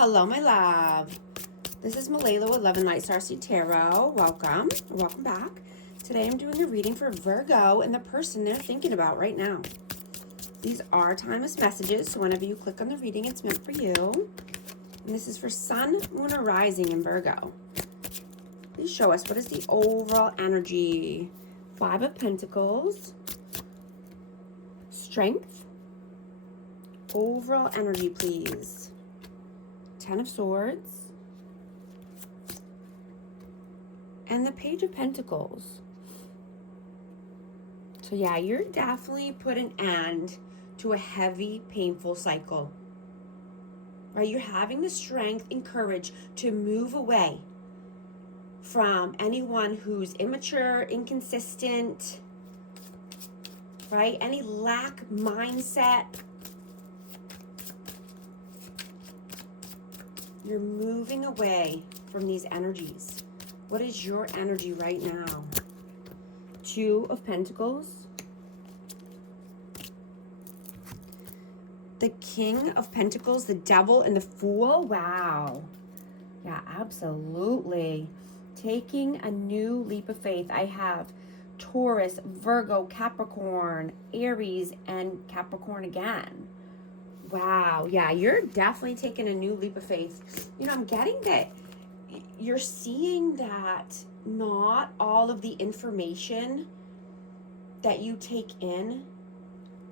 Hello, my love. This is Malayla with Love and Light Star Seed Tarot. Welcome. Welcome back. Today I'm doing a reading for Virgo and the person they're thinking about right now. These are timeless messages, so whenever you click on the reading, it's meant for you. And this is for Sun, Moon, or Rising in Virgo. Please show us, what is the overall energy? 5 of Pentacles. Strength. Overall energy, please. 10 of Swords. And the Page of Pentacles. So yeah, you're definitely put an end to a heavy, painful cycle. Right? You're having the strength and courage to move away from anyone who's immature, inconsistent, right? Any lack mindset. You're moving away from these energies. What is your energy right now? 2 of Pentacles. The King of Pentacles, the Devil, and the Fool. Wow. Yeah, absolutely. Taking a new leap of faith. I have Taurus, Virgo, Capricorn, Aries, and Capricorn again. Wow. Yeah, you're definitely taking a new leap of faith. You know, I'm getting that you're seeing that not all of the information that you take in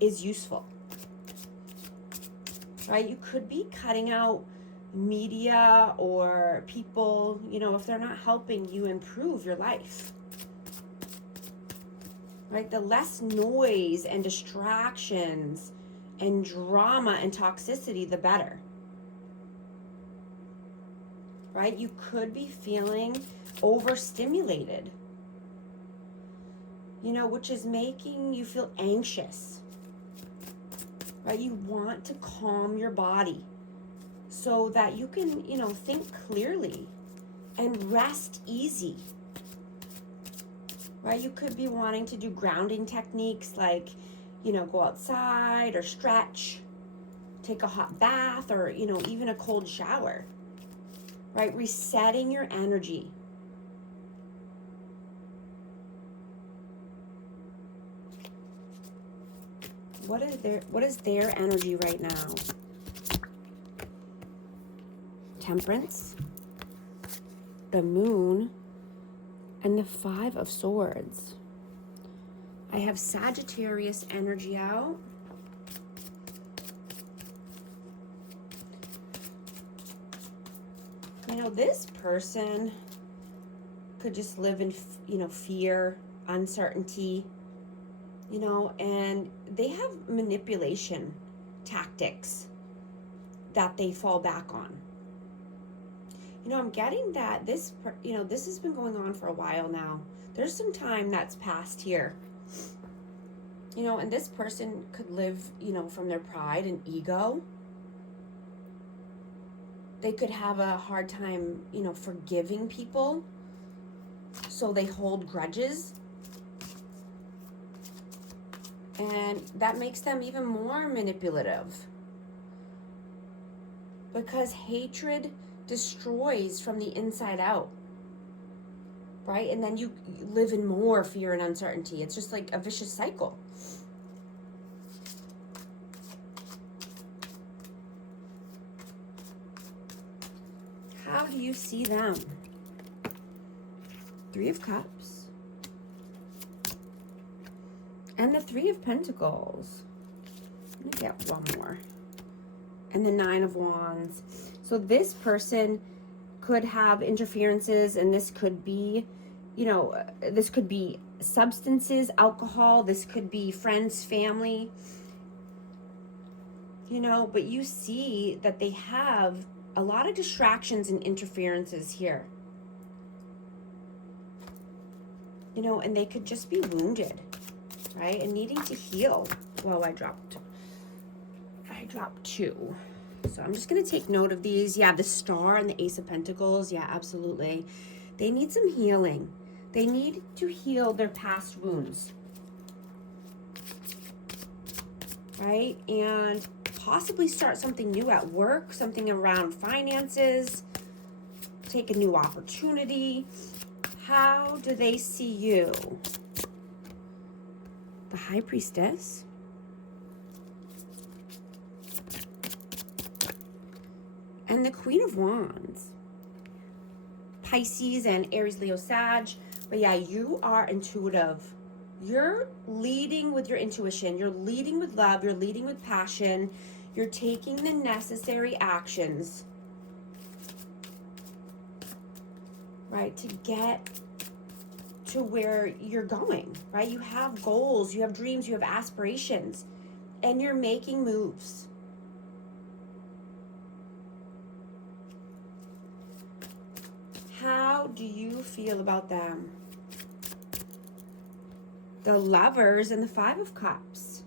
is useful. Right? You could be cutting out media or people, you know, if they're not helping you improve your life. Right? The less noise and distractions and drama and toxicity, the better. Right? You could be feeling overstimulated, you know, which is making you feel anxious. Right? You want to calm your body so that you can, you know, think clearly and rest easy. Right? You could be wanting to do grounding techniques like, you know, go outside or stretch, take a hot bath, or, you know, even a cold shower. Right? Resetting your energy. What is their energy right now? Temperance, the Moon, and the 5 of Swords. I have Sagittarius energy out. You know, this person could just live in, you know, fear, uncertainty, you know, and they have manipulation tactics that they fall back on. You know, I'm getting that this, you know, this has been going on for a while now. There's some time that's passed here. You know, and this person could live, you know, from their pride and ego. They could have a hard time, you know, forgiving people. So they hold grudges. And that makes them even more manipulative. Because hatred destroys from the inside out. Right? And then you live in more fear and uncertainty. It's just like a vicious cycle. How do you see them? 3 of Cups. And the 3 of Pentacles. Let me get one more. And the 9 of Wands. So this person could have interferences, and this could be, you know, this could be substances, alcohol. This could be friends, family. You know, but you see that they have a lot of distractions and interferences here. You know, and they could just be wounded, right? And needing to heal. Well, I dropped 2. So I'm just going to take note of these. Yeah, the Star and the Ace of Pentacles. Yeah, absolutely. They need some healing. They need to heal their past wounds. Right? And possibly start something new at work, something around finances, take a new opportunity. How do they see you? The High Priestess. And the Queen of Wands. Pisces and Aries, Leo, Sag. But yeah, you are intuitive. You're leading with your intuition. You're leading with love. You're leading with passion. You're taking the necessary actions, right, to get to where you're going, right? You have goals, you have dreams, you have aspirations, and you're making moves. How do you feel about them? The Lovers and the Five of Cups.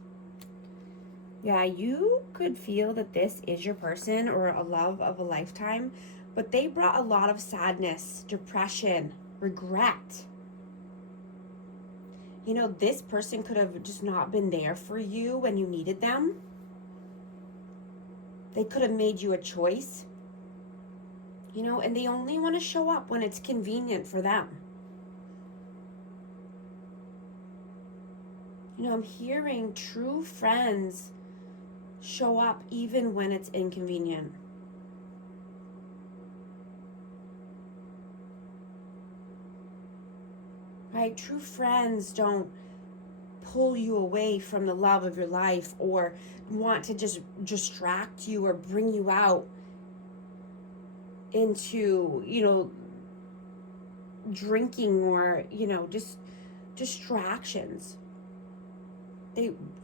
Yeah, you could feel that this is your person or a love of a lifetime, but they brought a lot of sadness, depression, regret. You know, this person could have just not been there for you when you needed them. They could have made you a choice, you know, and they only want to show up when it's convenient for them. You know, I'm hearing true friends show up even when it's inconvenient. Right? True friends don't pull you away from the love of your life or want to just distract you or bring you out into, you know, drinking or, you know, just distractions.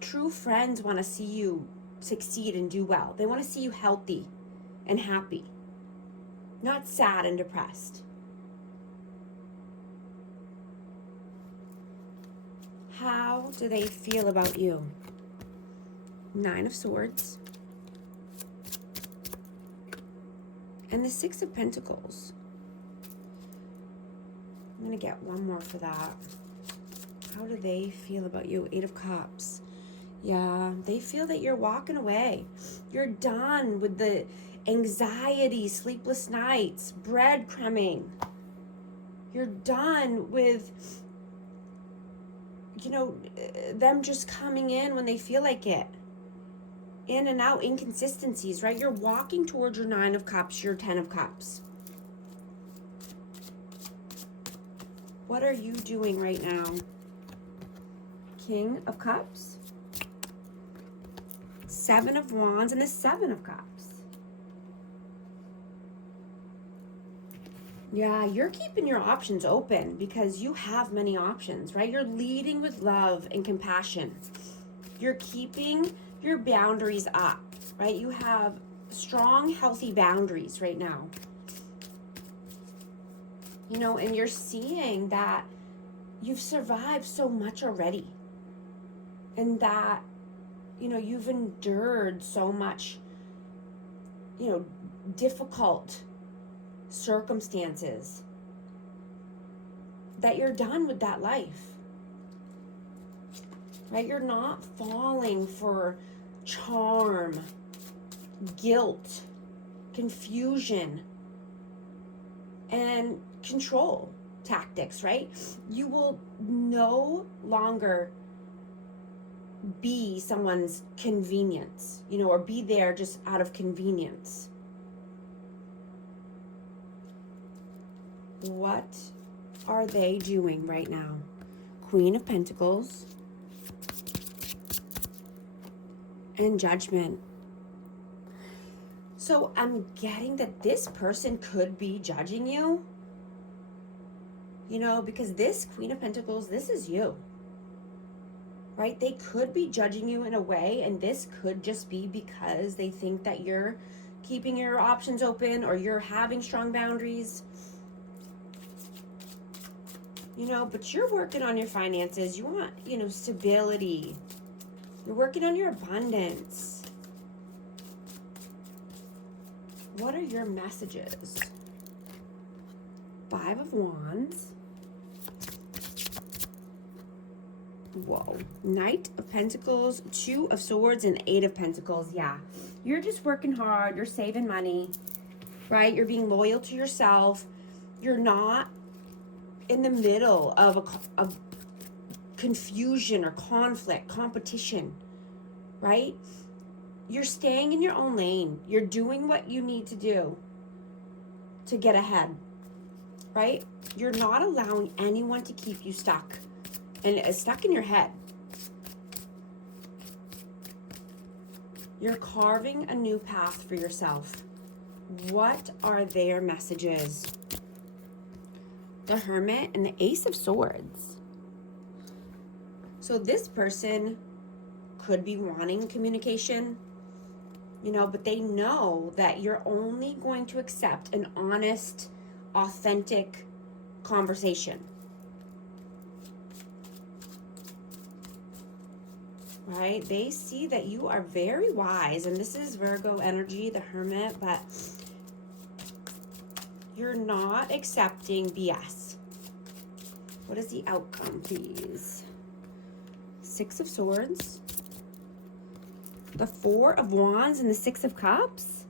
True friends want to see you succeed and do well. They want to see you healthy and happy, not sad and depressed. How do they feel about you? Nine of Swords. And the Six of Pentacles. I'm going to get one more for that. How do they feel about you? Eight of Cups. Yeah, they feel that you're walking away. You're done with the anxiety, sleepless nights, breadcrumbing. You're done with, you know, them just coming in when they feel like it. In and out, inconsistencies, right? You're walking towards your Nine of Cups, your 10 of Cups. What are you doing right now? King of Cups, Seven of Wands, and the Seven of Cups. Yeah, you're keeping your options open because you have many options, right? You're leading with love and compassion. You're keeping your boundaries up, right? You have strong, healthy boundaries right now. You know, and you're seeing that you've survived so much already. And that, you know, you've endured so much, you know, difficult circumstances that you're done with that life, right? You're not falling for charm, guilt, confusion, and control tactics, right? You will no longer be someone's convenience, you know, or be there just out of convenience. What are they doing right now? Queen of Pentacles and Judgment. So I'm getting that this person could be judging you, you know, because this Queen of Pentacles, this is you. Right? They could be judging you in a way, and this could just be because they think that you're keeping your options open or you're having strong boundaries. You know, but you're working on your finances. You want, you know, stability. You're working on your abundance. What are your messages? Five of Wands. Whoa. Knight of Pentacles, Two of Swords, and Eight of Pentacles. Yeah. You're just working hard. You're saving money, right? You're being loyal to yourself. You're not in the middle of a confusion or conflict, competition, right? You're staying in your own lane. You're doing what you need to do to get ahead, right? You're not allowing anyone to keep you stuck and stuck in your head. You're carving a new path for yourself. What are their messages? The Hermit and the Ace of Swords. So this person could be wanting communication, you know, but they know that you're only going to accept an honest, authentic conversation. Right? They see that you are very wise, and this is Virgo energy, the Hermit, but you're not accepting BS. What is the outcome, please? Six of Swords, the Four of Wands, and the Six of Cups.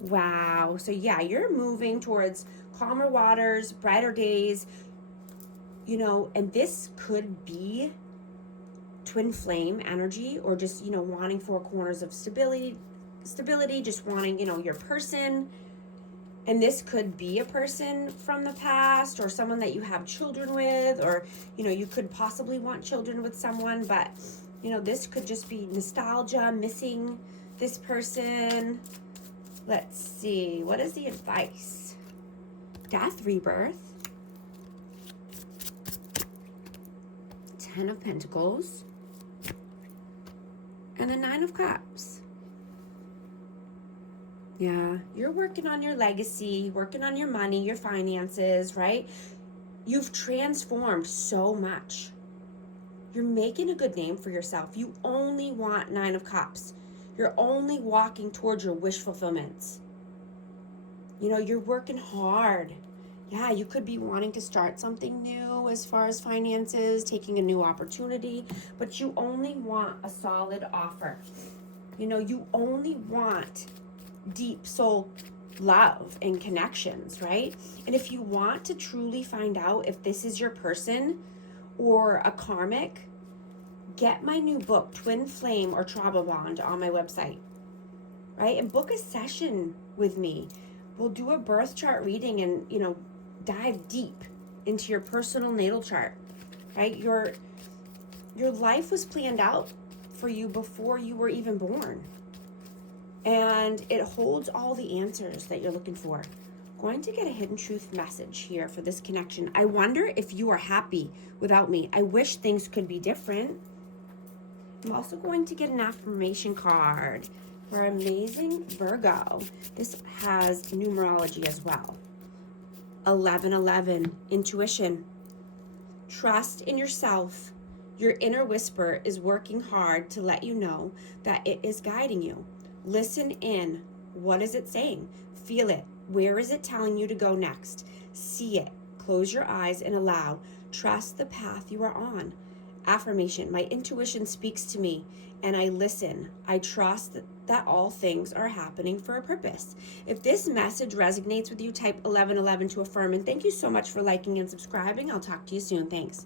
Wow. So yeah, you're moving towards calmer waters, brighter days, you know, and this could be twin flame energy, or just, you know, wanting four corners of stability, just wanting, you know, your person. And this could be a person from the past, or someone that you have children with, or, you know, you could possibly want children with someone, but, you know, this could just be nostalgia, missing this person. Let's see, what is the advice? Death, rebirth. Ten of Pentacles. And the Nine of Cups. Yeah, you're working on your legacy, working on your money, your finances, right? You've transformed so much. You're making a good name for yourself. You only want Nine of Cups. You're only walking towards your wish fulfillments. You know, you're working hard. Yeah, you could be wanting to start something new as far as finances, taking a new opportunity, but you only want a solid offer. You know, you only want deep soul love and connections, right? And if you want to truly find out if this is your person or a karmic, get my new book, Twin Flame or Trauma Bond, on my website, right? And book a session with me. We'll do a birth chart reading and, you know, dive deep into your personal natal chart, right? Your life was planned out for you before you were even born. And it holds all the answers that you're looking for. Going to get a hidden truth message here for this connection. I wonder if you are happy without me. I wish things could be different. I'm also going to get an affirmation card for amazing Virgo. This has numerology as well. 1111, intuition. Trust in yourself. Your inner whisper is working hard to let you know that it is guiding you. Listen in. What is it saying? Feel it. Where is it telling you to go next? See it. Close your eyes and allow. Trust the path you are on. Affirmation. My intuition speaks to me and I listen. I trust that all things are happening for a purpose. If this message resonates with you, type 1111 to affirm. And thank you so much for liking and subscribing. I'll talk to you soon. Thanks.